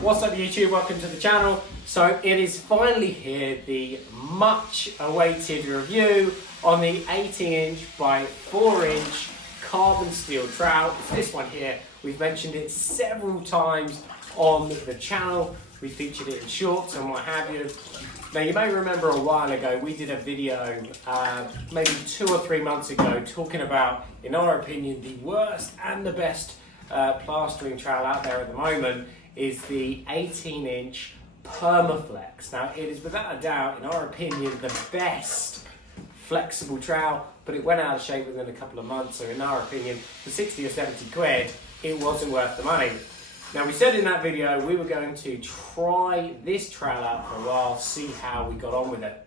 What's up YouTube, welcome to the channel. So it is finally here, the much awaited review on the 18" by 4" carbon steel trowel. It's this one here. We've mentioned it several times on the channel. We featured it in shorts and what have you. Now you may remember a while ago we did a video, maybe 2 or 3 months ago, talking about, in our opinion, the worst and the best plastering trowel out there at the moment is the 18" Permaflex. Now it is without a doubt, in our opinion, the best flexible trowel, but it went out of shape within a couple of months, so in our opinion, for 60 or 70 quid, it wasn't worth the money. Now we said in that video we were going to try this trowel out for a while, see how we got on with it.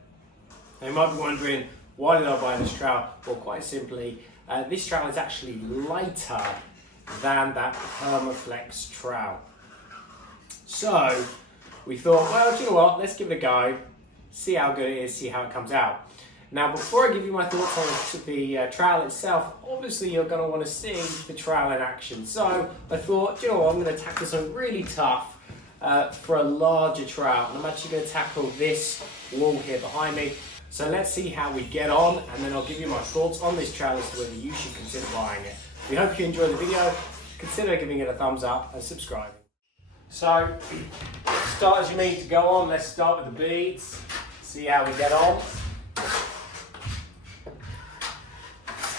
Now you might be wondering, why did I buy this trowel? Well, quite simply, this trowel is actually lighter than that Permaflex trowel. So we thought, well, do you know what, let's give it a go, see how good it is, see how it comes out. Now before I give you my thoughts on the trowel itself, obviously you're going to want to see the trowel in action. So I thought, do you know what, I'm going to tackle something really tough for a larger trowel. And I'm actually going to tackle this wall here behind me. So let's see how we get on, and then I'll give you my thoughts on this trowel as to whether you should consider buying it. We hope you enjoyed the video. Consider giving it a thumbs up and subscribing. So, start as you mean to go on. Let's start with the beads, see how we get on.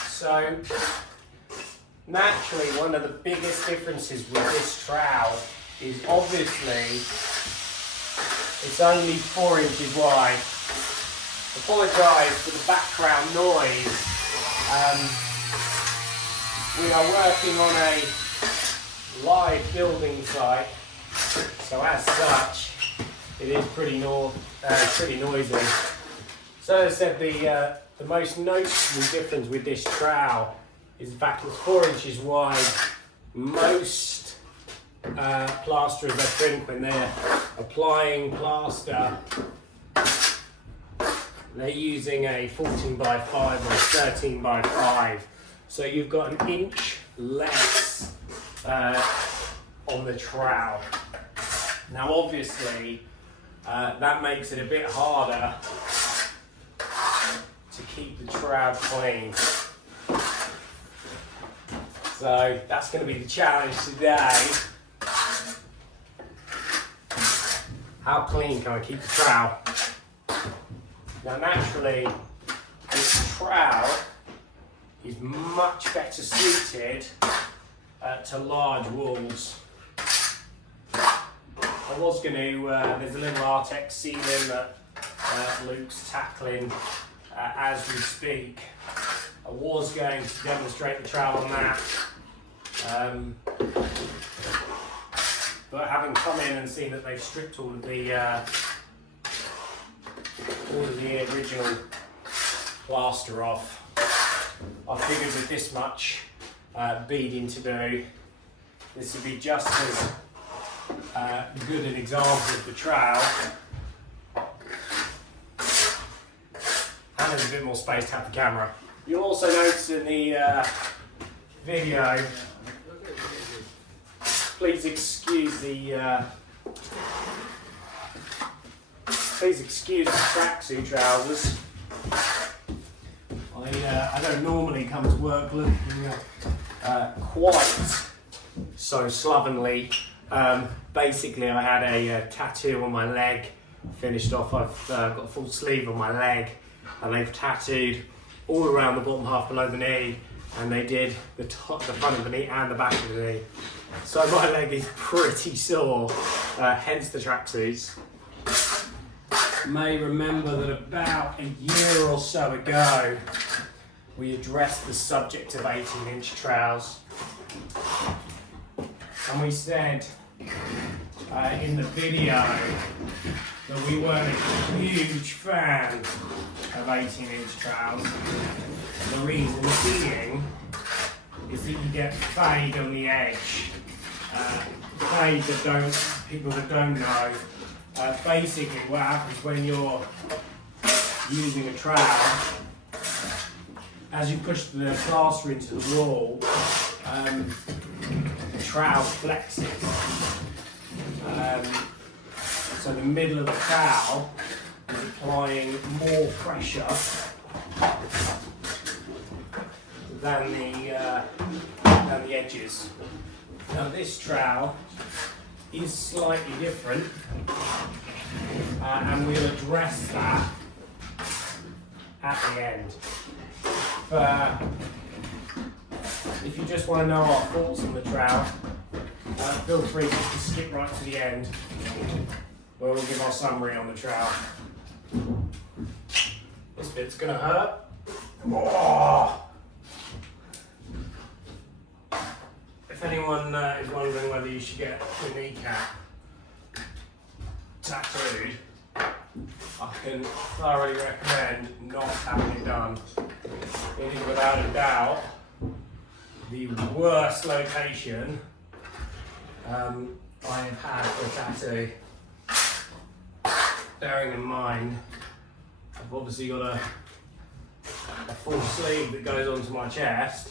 So, naturally, one of the biggest differences with this trowel is obviously it's only 4" wide. Apologise for the background noise. We are working on a live building site, so as such, it is pretty noisy. So as I said, the most noticeable difference with this trowel is the fact it's 4" wide. Most plasterers, I think, when they're applying plaster, they're using a 14 by 5 or a 13 by 5. So you've got an inch less on the trowel. Now obviously, that makes it a bit harder to keep the trowel clean. So that's going to be the challenge today. How clean can I keep the trowel? Now naturally, this trowel is much better suited to large walls. I was going to, there's a little Artex ceiling that Luke's tackling as we speak. I was going to demonstrate the trowel on that, but having come in and seen that they've stripped all of the original plaster off, I figured with this much beading to do, this would be just as good an example of the trowel, and there's a bit more space to have the camera. You'll also notice in the video, please excuse the tracksuit trousers. I don't normally come to work looking quite so slovenly. Basically, I had a tattoo on my leg finished off. I've got a full sleeve on my leg, and they've tattooed all around the bottom half below the knee, and they did the front of the knee and the back of the knee. So my leg is pretty sore, hence the tracksuits. You may remember that about a year or so ago, we addressed the subject of 18" trowels, and we said in the video that we weren't a huge fan of 18" trowels. The reason being is that you get fade on the edge. Fade that people that don't know, basically what happens when you're using a trowel, as you push the plaster into the wall, the trowel flexes. So the middle of the trowel is applying more pressure than the edges. Now this trowel is slightly different, and we'll address that at the end. If you just want to know our thoughts on the trowel, feel free just to skip right to the end, where we'll give our summary on the trowel. This bit's gonna hurt. Oh. If anyone is wondering whether you should get your kneecap tattooed, I can thoroughly recommend not having it done. It is without a doubt the worst location I have had for a tattoo. Bearing in mind, I've obviously got a full sleeve that goes onto my chest,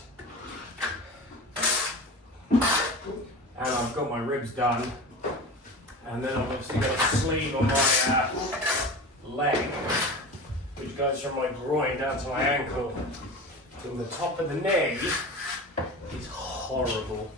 and I've got my ribs done, and then I've obviously got a sleeve on my leg, which goes from my groin down to my ankle. From the top of the knee is horrible.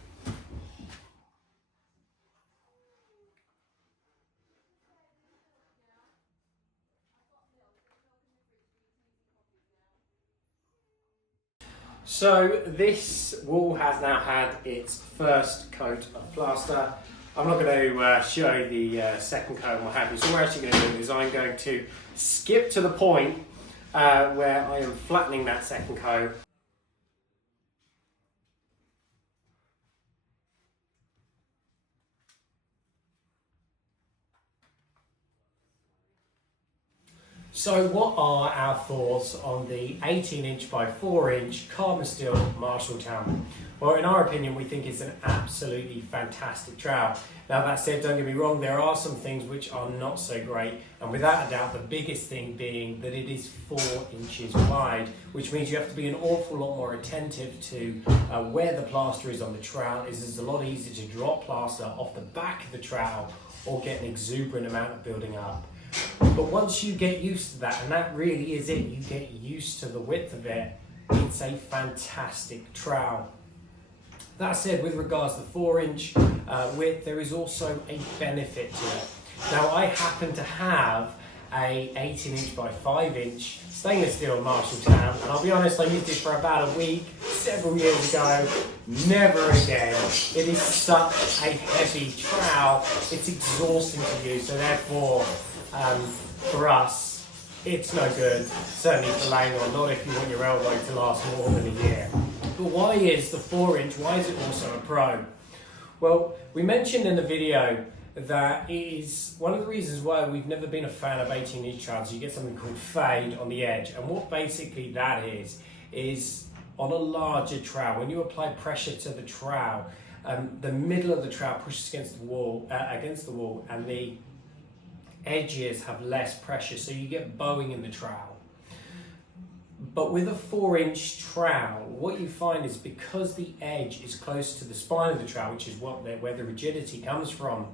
So this wall has now had its first coat of plaster. I'm not going to show the second coat and what have you. So what we're actually going to do is I'm going to skip to the point where I am flattening that second coat. So what are our thoughts on the 18" by 4" carbon steel Marshalltown? Well, in our opinion, we think it's an absolutely fantastic trowel. Now that said, don't get me wrong, there are some things which are not so great, and without a doubt the biggest thing being that it is 4 inches wide, which means you have to be an awful lot more attentive to where the plaster is on the trowel. It's a lot easier to drop plaster off the back of the trowel or get an exuberant amount of building up. But once you get used to that, and that really is it, you get used to the width of it, it's a fantastic trowel. That said, with regards to the 4" width, there is also a benefit to it. Now, I happen to have a 18" by 5" stainless steel Marshalltown, and I'll be honest, I used it for about a week, several years ago, never again. It is such a heavy trowel, it's exhausting to use, so therefore, for us, it's no good, certainly for laying on, not if you want your elbow to last more than a year. But why is the 4" why is it also a pro? Well, we mentioned in the video that it is one of the reasons why we've never been a fan of 18" trowels. You get something called fade on the edge, and what basically that is on a larger trowel, when you apply pressure to the trowel, the middle of the trowel pushes against the wall, and the edges have less pressure, so you get bowing in the trowel. But with a 4" trowel, what you find is because the edge is close to the spine of the trowel, which is where the rigidity comes from,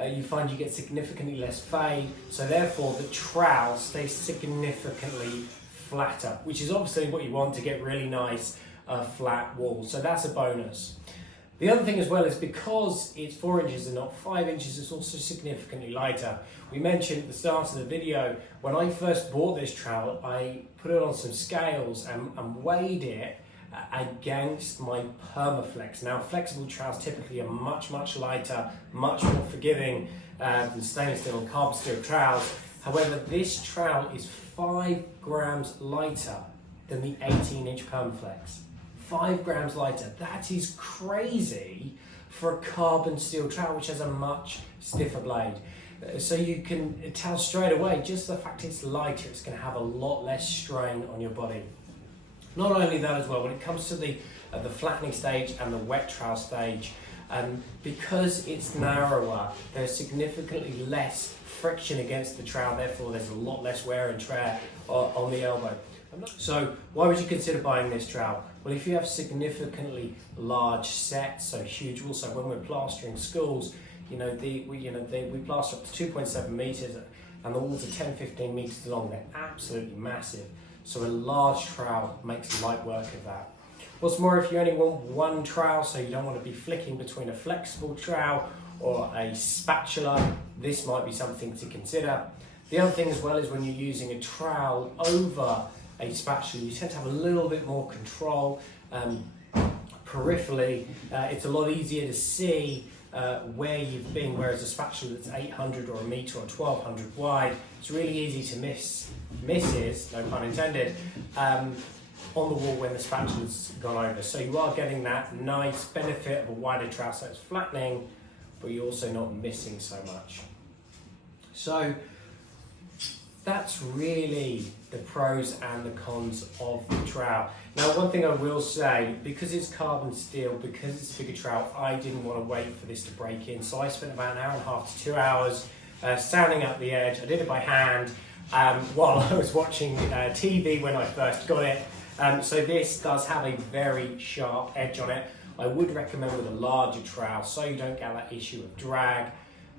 you find you get significantly less fade, so therefore the trowel stays significantly flatter, which is obviously what you want to get really nice flat walls, so that's a bonus. The other thing as well is because it's 4" and not 5", it's also significantly lighter. We mentioned at the start of the video, when I first bought this trowel, I put it on some scales and weighed it against my Permaflex. Now, flexible trowels typically are much lighter, much more forgiving than stainless steel and carbon steel trowels. However, this trowel is 5 grams lighter than the 18" Permaflex. 5 grams lighter. That is crazy for a carbon steel trowel, which has a much stiffer blade. So you can tell straight away, just the fact it's lighter, it's going to have a lot less strain on your body. Not only that as well, when it comes to the flattening stage and the wet trowel stage, because it's narrower, there's significantly less friction against the trowel, therefore there's a lot less wear and tear on the elbow. So why would you consider buying this trowel? Well, if you have significantly large sets, so huge walls, so when we're plastering schools, we plaster up to 2.7 meters, and the walls are 10-15 meters long. They're absolutely massive. So a large trowel makes light work of that. What's more, if you only want one trowel, so you don't want to be flicking between a flexible trowel or a spatula, this might be something to consider. The other thing as well is when you're using a trowel over a spatula, you tend to have a little bit more control. Peripherally, it's a lot easier to see where you've been, whereas a spatula that's 800 or a metre or 1200 wide, it's really easy to misses, no pun intended, on the wall when the spatula's gone over. So you are getting that nice benefit of a wider trowel, so it's flattening, but you're also not missing so much. So that's really the pros and the cons of the trowel. Now, one thing I will say, because it's carbon steel, because it's a bigger trowel, I didn't want to wait for this to break in, so I spent about an hour and a half to 2 hours sanding up the edge. I did it by hand while I was watching TV when I first got it. So this does have a very sharp edge on it. I would recommend with a larger trowel so you don't get that issue of drag.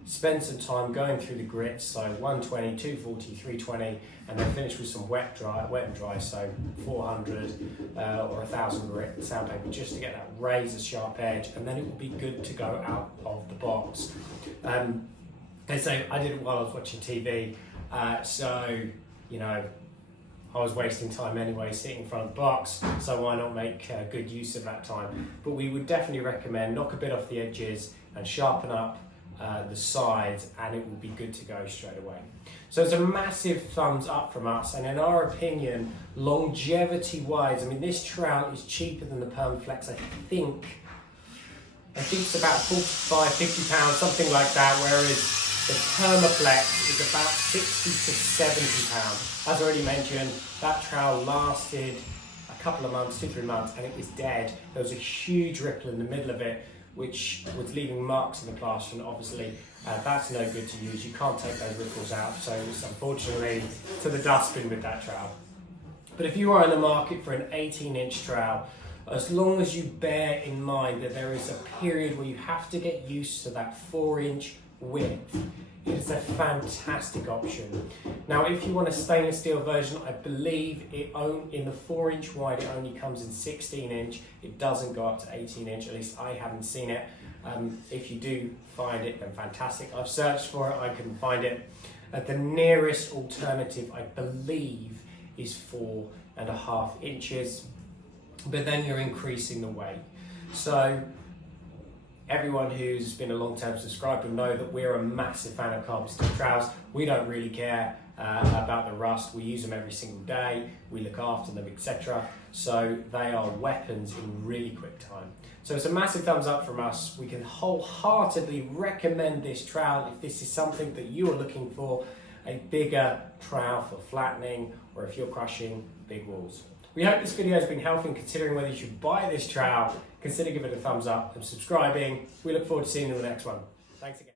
Spend some time going through the grits, so 120, 240, 320, and then finish with some wet and dry, so 400 or 1000 grit sandpaper, just to get that razor sharp edge, and then it will be good to go out of the box. And so I did it while I was watching TV, so I was wasting time anyway sitting in front of the box, so why not make good use of that time? But we would definitely recommend knock a bit off the edges and sharpen up the sides, and it will be good to go straight away. So it's a massive thumbs up from us, and in our opinion, longevity wise, I mean, this trowel is cheaper than the Permaflex. I think it's about 45, 50 pounds, something like that, whereas the Permaflex is about 60 to 70 pounds. As I already mentioned, that trowel lasted a couple of months, 2-3 months, and it was dead. There was a huge ripple in the middle of it, which was leaving marks in the plaster, and obviously that's no good to use. You can't take those ripples out, so it's unfortunately to the dustbin with that trowel. But if you are in the market for an 18-inch trowel, as long as you bear in mind that there is a period where you have to get used to that 4-inch width, it is a fantastic option. Now, if you want a stainless steel version, I believe in the 4-inch wide, it only comes in 16-inch. It doesn't go up to 18-inch, at least I haven't seen it. If you do find it, then fantastic. I've searched for it, I couldn't find it. The nearest alternative, I believe, is 4.5 inches, but then you're increasing the weight. So everyone who's been a long-term subscriber will know that we're a massive fan of carbon steel trowels. We don't really care about the rust. We use them every single day. We look after them, etc. So they are weapons in really quick time. So it's a massive thumbs up from us. We can wholeheartedly recommend this trowel if this is something that you are looking for, a bigger trowel for flattening, or if you're crushing big walls. We hope this video has been helpful in considering whether you should buy this trowel. Consider giving it a thumbs up and subscribing. We look forward to seeing you in the next one. Thanks again.